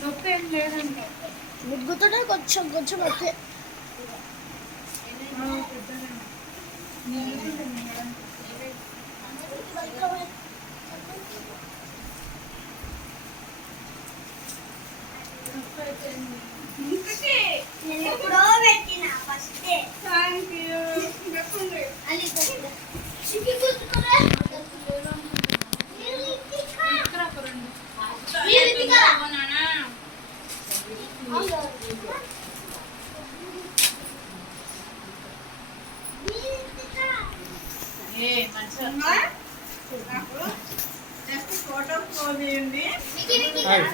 నొప్పి ఏం లేదండి ముగ్గుతోనే కొంచెం కొంచెం నొప్పి Thank. జస్ట్ ఫోటో ఫోన్ చేయండి అక్కడ.